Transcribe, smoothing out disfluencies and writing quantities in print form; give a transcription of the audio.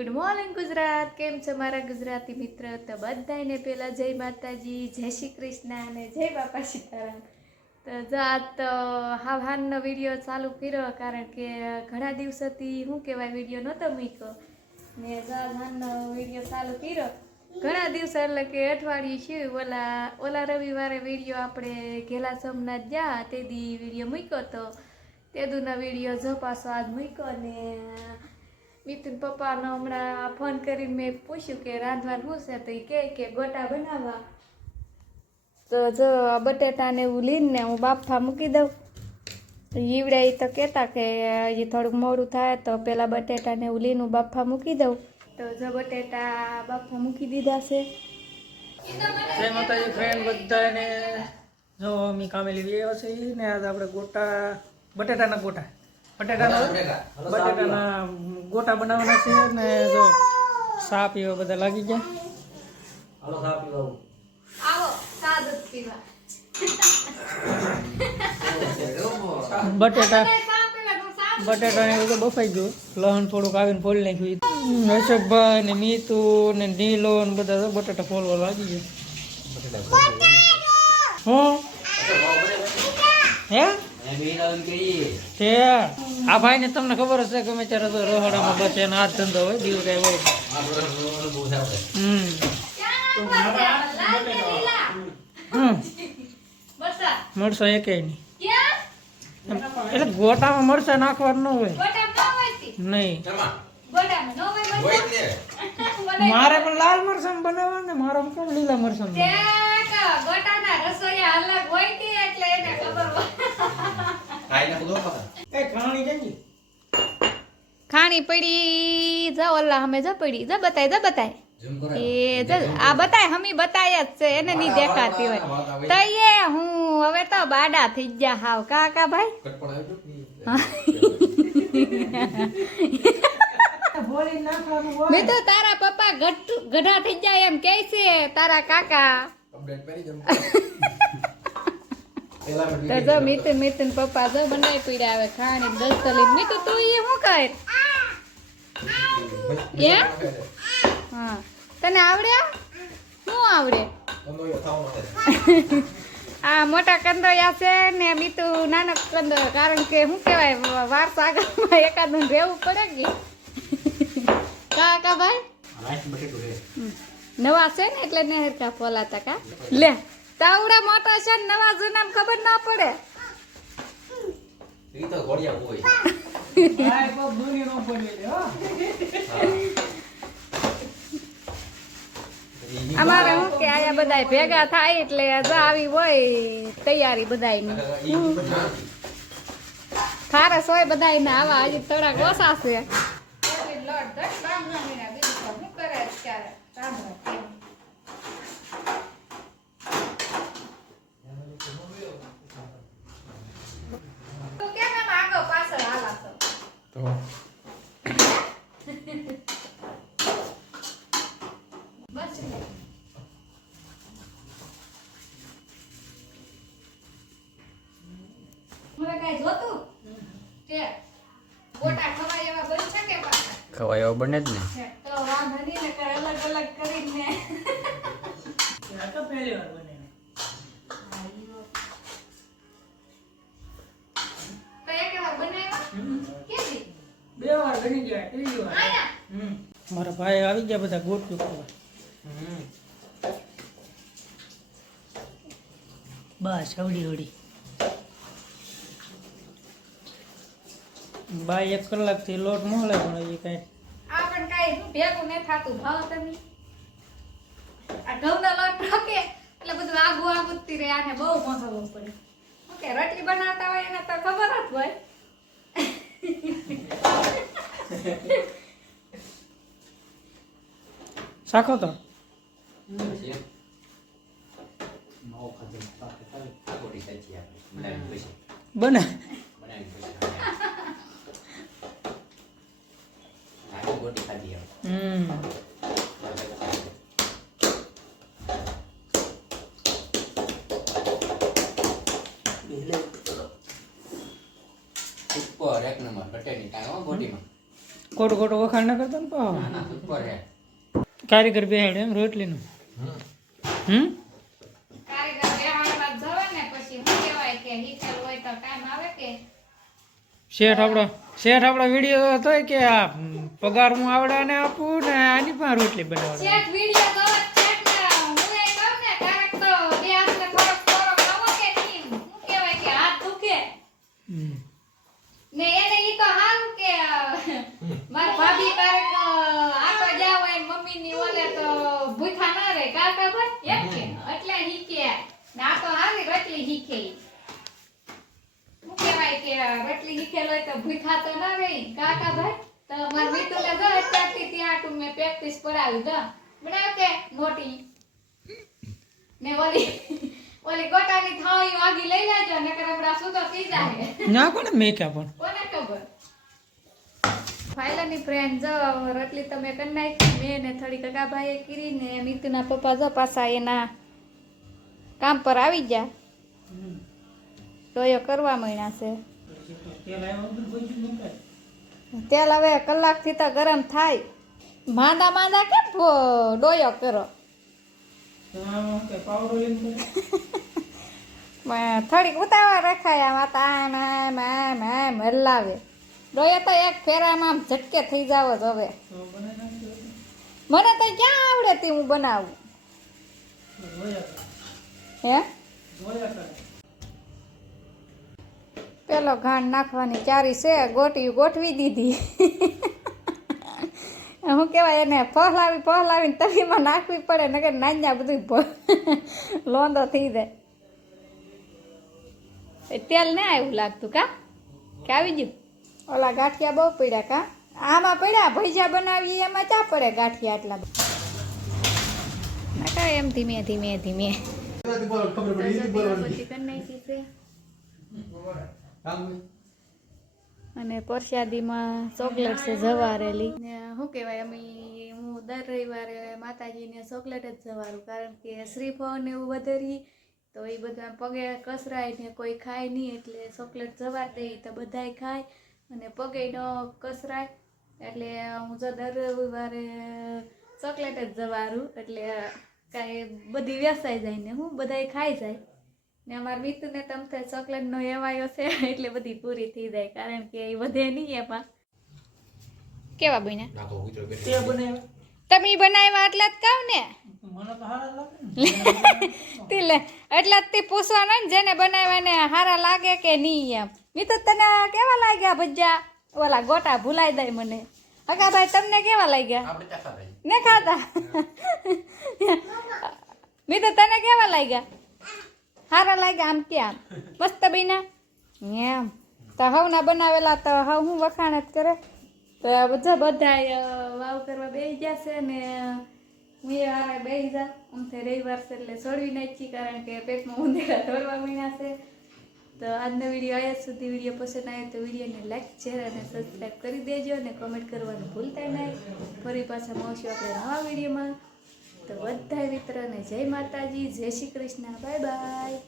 Good morning Gujarat. કેમ છો મારા ગુજરાતી મિત્ર? તો બધાને પહેલાં જય માતાજી, જય શ્રી કૃષ્ણ અને જય બાપા સીતારામ. તો જો આજ તો હાવહાનનો વિડીયો ચાલુ કર્યો, કારણ કે ઘણા દિવસોથી શું કહેવાય વિડીયો નહોતો મૂક્યો ને જો હાવહાનનો વિડીયો ચાલુ કર્યો. ઘણા દિવસો એટલે કે અઠવાડિયું છે. ઓલા રવિવારે વિડીયો આપણે ઘેલા સોમનાથ ગયા તે દી વિડીયો મૂક્યો તો તે દુનો વિડીયો જો પાછો આજ મૂક્યો. ને મિતુન પપ્પાનો હમણાં ફોન કરીને મેં પૂછ્યું કે રાંધવાનું શું છે, તો એ કહે કે ગોટા બનાવવા. તો જો બટેટાને એવું લઈને હું બાફા મૂકી દઉં. ઈવડે એ તો કહેતા કે હજી થોડુંક મોડું થાય તો પહેલાં બટેટાને એવું લઈને હું બાફા મૂકી દઉં. તો જો બટેટા બાફા મૂકી દીધા છે. જય માતાજી ફ્રેન્ડ બધાને. જો અમે કામેલી વ્યવ છે ને આજ આપણે બટેટાના ગોટા બનાવવાના છે. ને જો ચા પીવા બધા લાગી ગયા. હાલો ચા પીવા આવો ચા દૂધ પીવા. બટેટાને એવું તો બફાઈ ગયું. લહણ થોડુંક આવીને ફોલી નાખ્યું. અશોકભાઈ ને મીતુ ને નીલો ને બધા બટેટા ફોલવા લાગી ગયા. હું હે તે આ ભાઈ ને તમને ખબર હશે કે અત્યારે તો રોહડામાં બચે ને હાથ ધંધો હોય દીવ કઈ હોય. મળશે એકેય નહીં. એટલે ગોટામાં મળશે નાખવાનું ન હોય નહીં. મારે પણ લાલ મરચાં બનાવવા ને મારો કેમ લીલા મરચાં ખાણી પડી જા ઓલા અમે જ પડી જ બતાય એ આ બતાય હમી બતાય જ છે એને નહીં દેખાતી હોય તો એ હું હવે તો બાડા થઈ ગયા હાવ કાકા ભાઈ. મેં તો તારા પપ્પા ગઢા થઈ જાય એમ કે છે તારા કાકા. તો જો મિતુન પપ્પા જો બનાવી પીડ્યા હવે ખાણી 10 તલી. મિતુ તું એ શું કર એ હા તને આવડે શું આવડે? આ મોટા કંદોયા છે ને મિતુ નાનો કંદો, કારણ કે શું કહેવાય વારસા આગળમાં એકાદું રહેવું પડે કે કાકા ભાઈ નવા છે ને એટલે ને હરકા ફોલાતા કા લે તાવડા મોટા છે ને નવા જૂના ખબર ના પડે. ઈ તો ઘોડિયા હોય ભાઈ કો દુની નો પડે હો. અમારે શું કે આયા બધાય ભેગા થાય એટલે જો આવી હોય તૈયારી બધાયની. ખારસ હોય બધાયને આવા હજી થોડાક ઓછા છે. ખવાય એવો બને જ ને. તો વાંધો નહીં ને કઈ અલગ અલગ કરીને આ તો પહેલી વાર બને. તો એક વાર બનાવ્યા કેવી 2 વાર બની ગયા, 3જી વાર. મારા ભાઈ આવી ગયા બધા ગોટું ખાવા. બસ હવડી બાય 1 કલાકથી લોટ મોલે પણ એ કઈ આ પણ કાઈ ભેગું ન થાતું. ભાવ તમે આ ઘઉંનો લોટ ઠોકે એટલે બધું આગું જ રહે. આને બહુ મસાલો પડે. ઓકે રોટલી બનાવતા હોય એને તો ખબર જ હોય. શાખો તો બને ઉપર એક નંબર બટેની કાંઈ હો બોડીમાં ખોટું ખોટું વખાણ ના કરતા ને પાવ ના ના ઉપર હે કારીગર બેહાડે એમ રોટલીનું કારીગર બેહાડવા જવે ને પછી શું કહેવાય કે હિકેલ હોય તો કામ આવે કે શેઠ આપણા વિડીયો હતો કે આ પગાર હું આવડાને આપું ને આની પણ રોટલી બનાવડાવું ચેક વિડિયો તો ચેક ને હું એ કહું ને ક્યારેક તો બે હાથને થોડોક આવો કે નહીં શું કહેવાય કે હાથ દુખે હમ. ને એને ઈ તો હારું કે માર ભાભી ક્યારેક આટો જાવ એ મમ્મી ની ઓલે તો ભૂખા ના રહે કાકા ભાઈ એમ કે એટલે હીકે ને આ તો હારી રોટલી હીકે શું કહેવાય કે રોટલી હીખેલ હોય તો ભૂખા તો ના રહે કાકા ભાઈ તો માર મીતુને જો અત્યારથી ત્યાં તું મેં પ્રેક્ટિસ કરાવી દો બનાવ કે મોટી ને ઓલી ગોટાની થાળી વાગી લઈ લેજો નકર આપડા સુતો થઈ જાય ના કોને મેક્યા પણ કોને ખબર ફાઇલાની ફ્રેન્ડ જો રોટલી તમે કરી નાખી મેં ને થોડી કકાભાઈએ કરી ને મીતુના પપ્પા જો પાછા એના કામ પર આવી ગયા તો એ કરવા માંડ્યા છે તેલ હવે કલાકથી તો ગરમ થાય માંદા માંદા કેમ ડોયો કરો થોડીક ઉતાવળ રખાય આમ હલાવે ડોયો તો એક ફેરામાં આમ ઝટકે થઈ જાવ જ હવે મને તો ક્યાં આવડે તી હું બનાવું હે પેલો ઘાણ નાખવાની ચારી છે ગોઠવી દીધી શું કહેવાય એને પહલાવીને તવીમાં નાખવી પડે નકર નાન્યા બધું લોંદો થઈ જાય તેલ ને આવ્યું લાગતું કા કે આવી ગયું ઓલા ગાંઠિયા બહુ પડ્યા કા આમાં પડ્યા ભજીયા બનાવીએ એમાં ચા પડે ગાંઠિયા આટલા નકા એમ ધીમે ધીમે ધીમે અને પ્રસાદીમાં ચોકલેટ છે જવારેલી ને શું કહેવાય અમે હું દર રવિવારે માતાજીને ચોકલેટ જ જવારું કારણ કે શ્રીફળ ને એવું વધારી તો એ બધા પગે કસરાય ને કોઈ ખાય નહીં એટલે ચોકલેટ જવાર દે તો બધાય ખાય અને પગે ન કસરાય એટલે હું જો દર રવિવારે ચોકલેટ જ જવારું એટલે કાંઈ બધી વેસાઈ જાય ને હું બધાય ખાઈ જાય ને અમારા મિત્રને તમથે ચોકલેટનો એવાયો છે એટલે બધી પૂરી થઈ જાય કારણ કે એ વધે નહીં એમાં કેવા બન્યા નાખો ઉતરો બેઠો તે બનાવ્યા તમે બનાવ્યા એટલે જ કહું ને મને તો હારા લાગે એટલે જ તે પૂછવાના ને જેને બનાવ્યા ને હારા લાગે કે નહીં એમ મિત્ર તને કેવા લાગ્યા ભજીયા ઓલા ગોટા ભૂલાઈ દે મને હકા ભાઈ તમને કેવા લાગ્યા આપણે ચાખા ભાઈ ને ખાતા મિત્ર તને કેવા લાગ્યા હારા લાગ્યા આમ ક્યાં મસ્ત બન્યા એમ તો હવના બનાવેલા તો હવ હું વખાણ જ કરે તો બધા વાવ કરવા બેસી જશે ને હું એ હારે બેસી જા આમથી રવિવાર છે એટલે છોડવી નાખી કારણ કે પેટમાં ઉંદેરા દોડવા માંડ્યા છે તો આજનો વિડીયો આવ્યા સુધી વિડીયો પસંદ આવે તો વિડીયોને લાઈક શેર અને સબસ્ક્રાઈબ કરી દેજો અને કોમેન્ટ કરવાનું ભૂલતા નહીં ફરી પાછા મળશું આપણે નવા વિડીયોમાં તો બધા મિત્રોને જય માતાજી જય શ્રી કૃષ્ણ બાય બાય